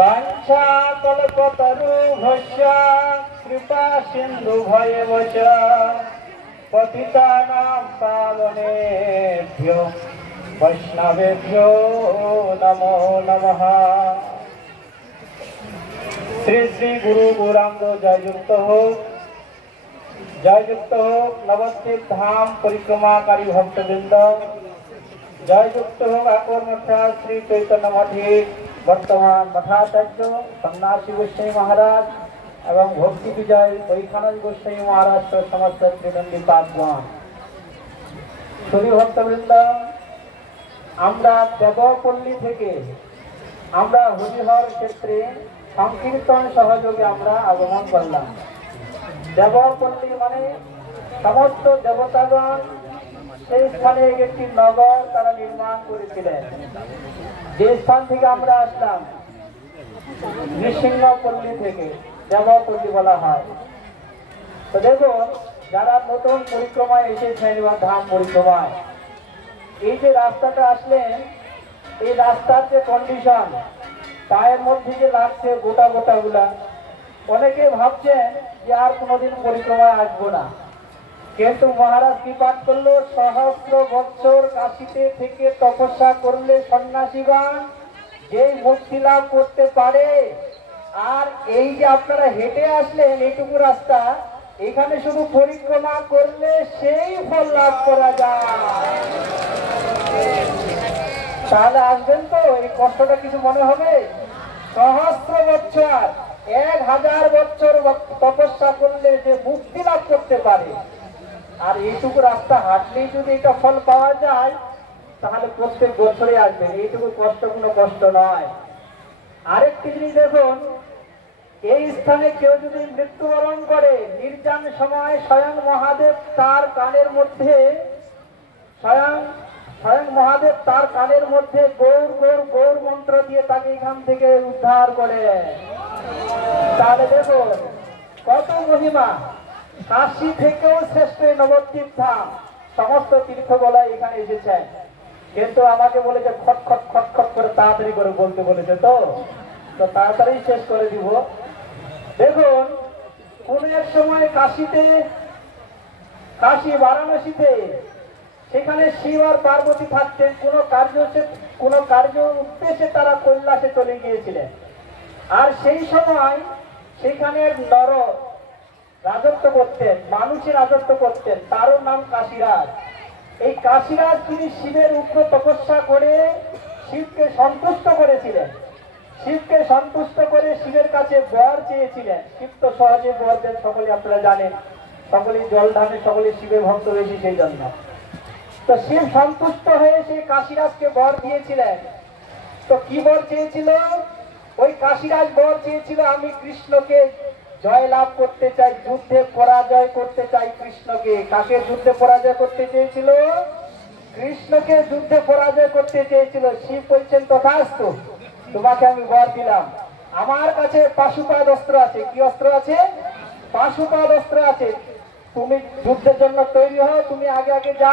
वाञ्छा कल्पतरुभ्यश्च कृपा सिन्धुभ्येव च पतितानां पावनेभ्यो वैष्णवेभ्यो नमो नमः। श्री श्री गुरु गौरांग जययुक्त हो, जययुक्त हो नवद्वीप धाम परिक्रमाकारी भक्तवृंद, जययुक्त हो काकोर मठा श्री चैतन्य मठे वर्तमान मठाचार्य सन्यासी गोस्वामी महाराज एवं भक्ति विजय वैखानंद गोस्वामी महाराज समस्त त्रिदंडी पादगण शुरू भक्तवृंद, আমরা দেবপল্লী থেকে আমরা হরিহর ক্ষেত্রে সংকীর্তন সহযোগে আমরা আগমন করলাম। দেবপল্লী মানে সমস্ত দেবতাগণ সেই স্থানে একটি নগর তারা নির্মাণ করেছিলেন। যে স্থান থেকে আমরা আসলাম নৃসিংহপল্লী থেকে দেবপল্লী বলা হয়। তো দেখুন, যারা নতুন পরিক্রমায় এসেছেন বা ধাম পরিক্রমায়, এই যে রাস্তাটা আসলেন, এই রাস্তার যে কন্ডিশন, পায়ের মধ্যে যে লাগছে গোটা গোটা গুলা, অনেকে ভাবছেন যে আর কোনোদিন পরিক্রমায় আসবো না। কিন্তু মহারাজ কি পাঠ করলো, সহস্র বৎসর কাশিতে থেকে তপস্যা করলে সন্ন্যাসীগণ যেই মুক্তি লাভ করতে পারে। আর এই যে আপনারা হেঁটে আসলেন এইটুকু রাস্তা, এখানে শুধু পরিক্রমা করলে সেই ফল লাভ করা যায়। তাহলে আসবেন তো? এই কষ্টটা কিছু মনে হবে? সহস্র বৎসর 1000 বৎসর তপস্যা করলে যে মুক্তি লাভ করতে পারে, আর এইটুকু রাস্তা হাঁটলেই যদি এটা ফল পাওয়া যায়, তাহলে প্রত্যেক বছরে আসবেন। এইটুকু কষ্ট কোনো কষ্ট নয়। আরেকটি জিনিস দেখুন, এই স্থানে কেউ যদি মৃত্যুবরণ করে, নির্জন সময় স্বয়ং মহাদেব তার কানের মধ্যে স্বয়ং মহাদেব তার কানের মধ্যে গৌর গৌর গৌর মন্ত্র দিয়ে তাকে এখান থেকে উদ্ধার করে। তাহলে দেখুন কত মহিমা। কাশী থেকেও শ্রেষ্ঠ নবদ্বীপ ধাম, সমস্ত তীর্থগুলা এখানে এসেছেন। কিন্তু আমাকে বলেছে খটখট খটখট করে তাড়াতাড়ি করে বলতে বলেছে, তো তাড়াতাড়ি শেষ করে দিব। দেখুন, কোন এক সময় কাশী বারাণসীতে সেখানে শিব আর পার্বতী থাকতেন। কোন কার্য উদ্দেশ্যে তারা কৈলাসে চলে গিয়েছিলেন। আর সেই সময় সেখানে নর রাজত্ব করতেন, মানুষের রাজত্ব করতেন, তারও নাম কাশীরাজ। এই কাশীরাজ তিনি শিবের উগ্র তপস্যা করে শিবকে সন্তুষ্ট করেছিলেন। শিবকে সন্তুষ্ট করে শিবের কাছে বর চেয়েছিলেন। শিব তো সহজে বর দেন, সকলে আপনারা জানেন, সকলেই জল ধানে, সকলে শিবের ভক্ত বেশি, সেই জন্য। তো শিব সন্তুষ্ট হয়ে সেই কাশীরাজকে বর দিয়েছিলেন। তো কি বর চেয়েছিল? ওই কাশীরাজ বর চেয়েছিল, আমি কৃষ্ণকে জয় লাভ করতে চাই, যুদ্ধে পরাজয় করতে চাই কৃষ্ণকে। কাকে যুদ্ধে পরাজয় করতে চেয়েছিল? কৃষ্ণকে যুদ্ধে পরাজয় করতে চেয়েছিল। শিব বলছেন তথাস্তু, তোমাকে আমি বর দিলাম। আমার কাছে পাশুপাত অস্ত্র আছে। কি অস্ত্র আছে? পাশুপাত অস্ত্র আছে। তুমি যুদ্ধের জন্য তৈরি হও, তুমি আগে আগে যাও।